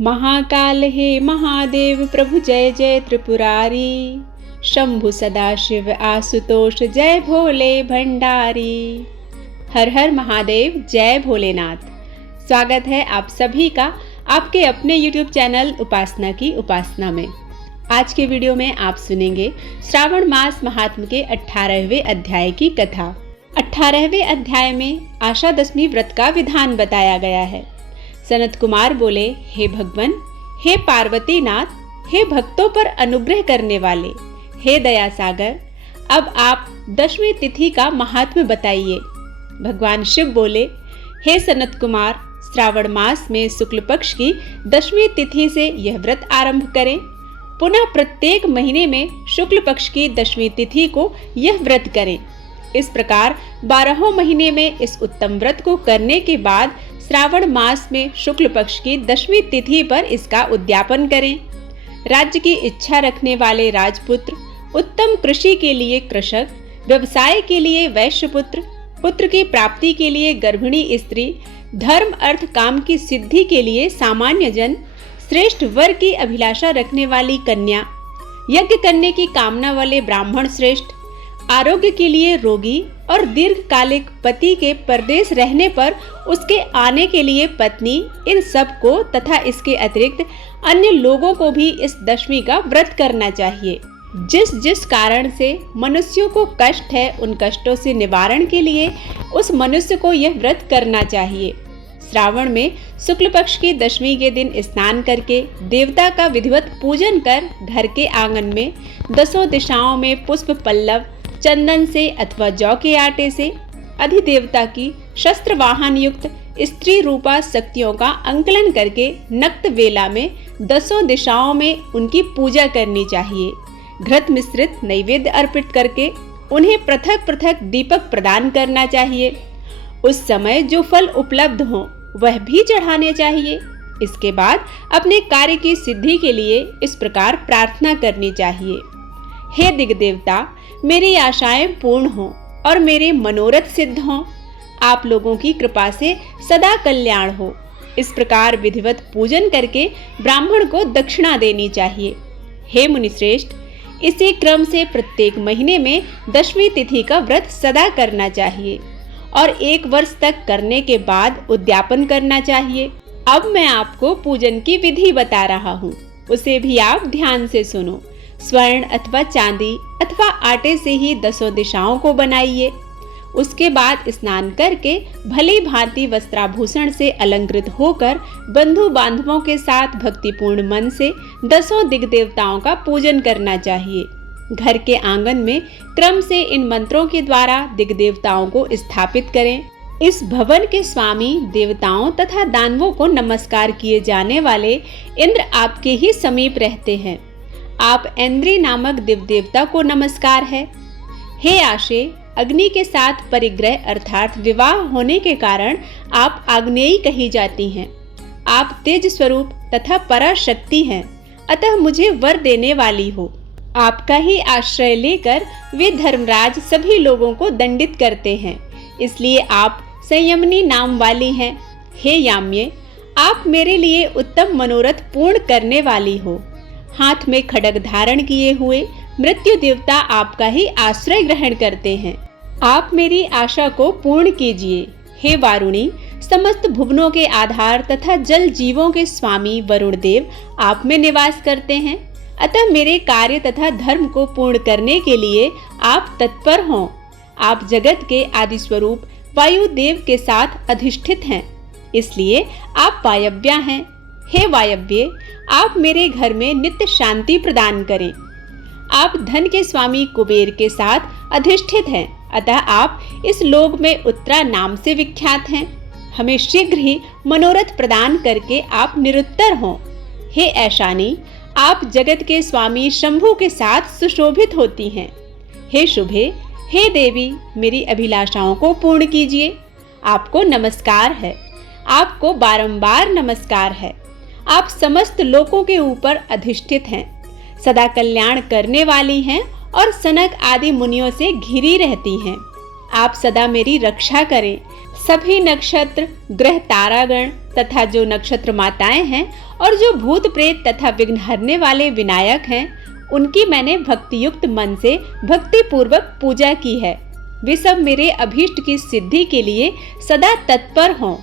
महाकाल हे महादेव प्रभु जय जय त्रिपुरारी। शंभु सदाशिव आशुतोष जय भोले भंडारी। हर हर महादेव, जय भोलेनाथ। स्वागत है आप सभी का आपके अपने YouTube चैनल उपासना की उपासना में। आज के वीडियो में आप सुनेंगे श्रावण मास महात्म के 18वें अध्याय की कथा। 18वें अध्याय में आशा दशमी व्रत का विधान बताया गया है। सनत कुमार बोले, हे भगवान, हे पार्वती नाथ, हे भक्तों पर अनुग्रह करने वाले, हे दया सागर, अब आप दशमी तिथि का महात्म्य बताइए। भगवान शिव बोले, हे सनत कुमार, श्रावण मास में शुक्ल पक्ष की दशमी तिथि से यह व्रत आरंभ करें। पुनः प्रत्येक महीने में शुक्ल पक्ष की दशमी तिथि को यह व्रत करें। इस प्रकार 12 महीने में इस उत्तम व्रत को करने के बाद श्रावण मास में शुक्ल पक्ष की दशमी तिथि पर इसका उद्यापन करें। राज्य की इच्छा रखने वाले राजपुत्र, उत्तम कृषि के लिए कृषक, व्यवसाय के लिए वैश्यपुत्र, पुत्र की प्राप्ति के लिए गर्भिणी स्त्री, धर्म अर्थ काम की सिद्धि के लिए सामान्य जन, श्रेष्ठ वर की अभिलाषा रखने वाली कन्या, यज्ञ करने की कामना वाले ब्राह्मण श्रेष्ठ, आरोग्य के लिए रोगी और दीर्घकालिक पति के परदेश रहने पर उसके आने के लिए पत्नी, इन सब को तथा इसके अतिरिक्त अन्य लोगों को भी इस दशमी का व्रत करना चाहिए। जिस जिस कारण से मनुष्यों को कष्ट है, उन कष्टों से निवारण के लिए उस मनुष्य को यह व्रत करना चाहिए। श्रावण में शुक्ल पक्ष की दशमी के दिन स्नान करके देवता का विधिवत पूजन कर घर के आंगन में 10 दिशाओं में पुष्प पल्लव चंदन से अथवा जौ के आटे से अधिदेवता की शस्त्र वाहन युक्त स्त्री रूपा शक्तियों का अंकलन करके नक्त वेला में 10 दिशाओं में उनकी पूजा करनी चाहिए। घृत मिश्रित नैवेद्य अर्पित करके उन्हें पृथक पृथक दीपक प्रदान करना चाहिए। उस समय जो फल उपलब्ध हो वह भी चढ़ाने चाहिए। इसके बाद अपने कार्य की सिद्धि के लिए इस प्रकार प्रार्थना करनी चाहिए, हे दिग्देवता, मेरी आशाएं पूर्ण हों और मेरे मनोरथ सिद्ध हों। आप लोगों की कृपा से सदा कल्याण हो। इस प्रकार विधिवत पूजन करके ब्राह्मण को दक्षिणा देनी चाहिए। हे मुनिश्रेष्ठ, इसी क्रम से प्रत्येक महीने में दशमी तिथि का व्रत सदा करना चाहिए और 1 वर्ष तक करने के बाद उद्यापन करना चाहिए। अब मैं आपको पूजन की विधि बता रहा हूँ, उसे भी आप ध्यान से सुनो। स्वर्ण अथवा चांदी अथवा आटे से ही 10 दिशाओं को बनाइए। उसके बाद स्नान करके भली भांति वस्त्राभूषण से अलंकृत होकर बंधु बांधवों के साथ भक्तिपूर्ण मन से 10 दिग्देवताओं का पूजन करना चाहिए। घर के आंगन में क्रम से इन मंत्रों के द्वारा दिग्देवताओं को स्थापित करें। इस भवन के स्वामी देवताओं तथा दानवों को नमस्कार किए जाने वाले इंद्र आपके ही समीप रहते हैं। आप ऐन्द्री नामक दिव्य देवता को नमस्कार है। हे आशे, अग्नि के साथ परिग्रह अर्थात विवाह होने के कारण आप आग्नेयी कही जाती हैं। आप तेज स्वरूप तथा पराशक्ति हैं, अतः मुझे वर देने वाली हो। आपका ही आश्रय लेकर वे धर्मराज सभी लोगों को दंडित करते हैं, इसलिए आप संयमनी नाम वाली हैं। हे याम्ये, आप मेरे लिए उत्तम मनोरथ पूर्ण करने वाली हो। हाथ में खड्ग धारण किए हुए मृत्यु देवता आपका ही आश्रय ग्रहण करते हैं। आप मेरी आशा को पूर्ण कीजिए। हे वारुणी, समस्त भुवनों के आधार तथा जल जीवों के स्वामी वरुण देव आप में निवास करते हैं, अतः मेरे कार्य तथा धर्म को पूर्ण करने के लिए आप तत्पर हों। आप जगत के आदि स्वरूप वायु देव के साथ अधिष्ठित हैं, इसलिए आप वायव्या हैं। हे वायव्ये, आप मेरे घर में नित्य शांति प्रदान करें। आप धन के स्वामी कुबेर के साथ अधिष्ठित हैं, अतः आप इस लोक में उत्तरा नाम से विख्यात हैं। हमें शीघ्र ही मनोरथ प्रदान करके आप निरुत्तर हों। हे ऐशानी, आप जगत के स्वामी शंभु के साथ सुशोभित होती हैं। हे शुभे, हे देवी, मेरी अभिलाषाओं को पूर्ण कीजिए। आपको नमस्कार है, आपको बारंबार नमस्कार है। आप समस्त लोकों के ऊपर अधिष्ठित हैं, सदा कल्याण करने वाली हैं और सनक आदि मुनियों से घिरी रहती हैं। आप सदा मेरी रक्षा करें, सभी नक्षत्र, ग्रह, तारागण तथा जो नक्षत्र माताएं हैं और जो भूत प्रेत तथा विघ्न हरने वाले विनायक हैं, उनकी मैंने भक्ति युक्त मन से भक्ति पूर्वक पूजा की है। वे सब मेरे अभीष्ट की सिद्धि के लिए सदा तत्पर हों।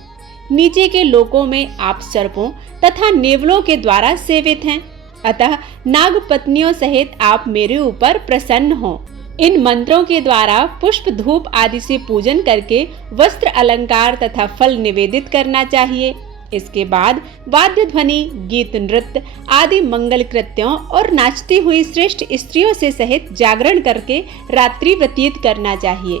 नीचे के लोकों में आप सर्पों तथा नेवलों के द्वारा सेवित हैं, अतः नाग पत्नियों सहित आप मेरे ऊपर प्रसन्न हों। इन मंत्रों के द्वारा पुष्प, धूप आदि से पूजन करके वस्त्र, अलंकार तथा फल निवेदित करना चाहिए। इसके बाद वाद्य ध्वनि, गीत, नृत्य आदि मंगल कृत्यों और नाचती हुई श्रेष्ठ स्त्रियों से सहित जागरण करके रात्रि व्यतीत करना चाहिए।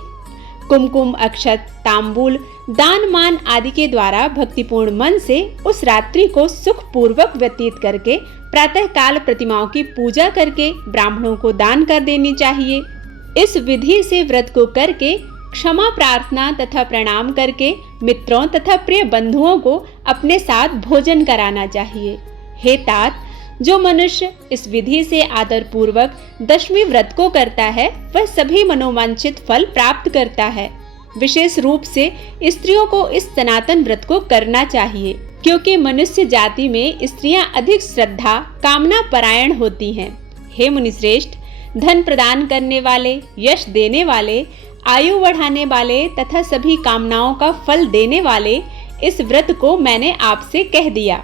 कुमकुम, अक्षत, तांबूल, दान मान आदि के द्वारा भक्तिपूर्ण मन से उस रात्रि को सुख पूर्वक व्यतीत करके प्रातः काल प्रतिमाओं की पूजा करके ब्राह्मणों को दान कर देनी चाहिए। इस विधि से व्रत को करके क्षमा प्रार्थना तथा प्रणाम करके मित्रों तथा प्रिय बंधुओं को अपने साथ भोजन कराना चाहिए। हे तात, जो मनुष्य इस विधि से आदर पूर्वक दशमी व्रत को करता है, वह सभी मनोवांछित फल प्राप्त करता है। विशेष रूप से स्त्रियों को इस सनातन व्रत को करना चाहिए, क्योंकि मनुष्य जाति में स्त्रियां अधिक श्रद्धा, कामना परायण होती हैं। हे मुनिश्रेष्ठ, धन प्रदान करने वाले, यश देने वाले, आयु बढ़ाने वाले तथा सभी कामनाओं का फल देने वाले इस व्रत को मैंने आपसे कह दिया।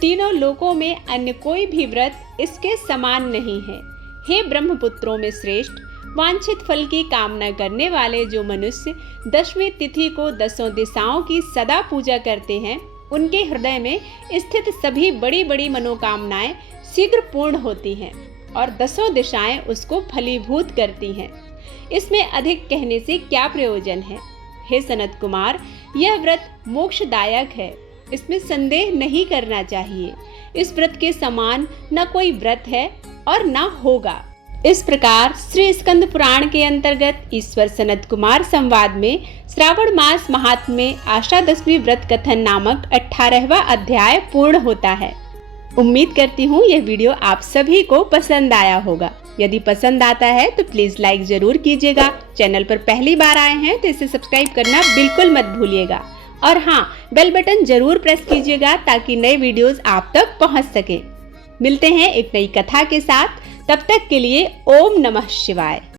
तीनों लोकों में अन्य कोई भी व्रत इसके समान नहीं है। हे ब्रह्मपुत्रों में श्रेष्ठ, वांछित फल की कामना करने वाले जो मनुष्य दशमी तिथि को दसों दिशाओं की सदा पूजा करते हैं, उनके हृदय में स्थित सभी बड़ी बड़ी मनोकामनाएं शीघ्र पूर्ण होती हैं और दसों दिशाएं उसको फलीभूत करती हैं। इसमें अधिक कहने से क्या प्रयोजन है। हे सनत कुमार, यह व्रत मोक्षदायक है, इसमें संदेह नहीं करना चाहिए। इस व्रत के समान न कोई व्रत है और न होगा। इस प्रकार श्री स्कंद पुराण के अंतर्गत ईश्वर सनत कुमार संवाद में श्रावण मास महात्म्य आशा दशमी व्रत कथन नामक 18वां अध्याय पूर्ण होता है। उम्मीद करती हूँ यह वीडियो आप सभी को पसंद आया होगा। यदि पसंद आता है तो प्लीज लाइक जरूर कीजिएगा। चैनल पर पहली बार आए हैं तो इसे सब्सक्राइब करना बिल्कुल मत भूलिएगा। और हाँ, बेल बटन जरूर प्रेस कीजिएगा ताकि नए वीडियोस आप तक पहुंच सके। मिलते हैं एक नई कथा के साथ, तब तक के लिए ओम नमः शिवाय।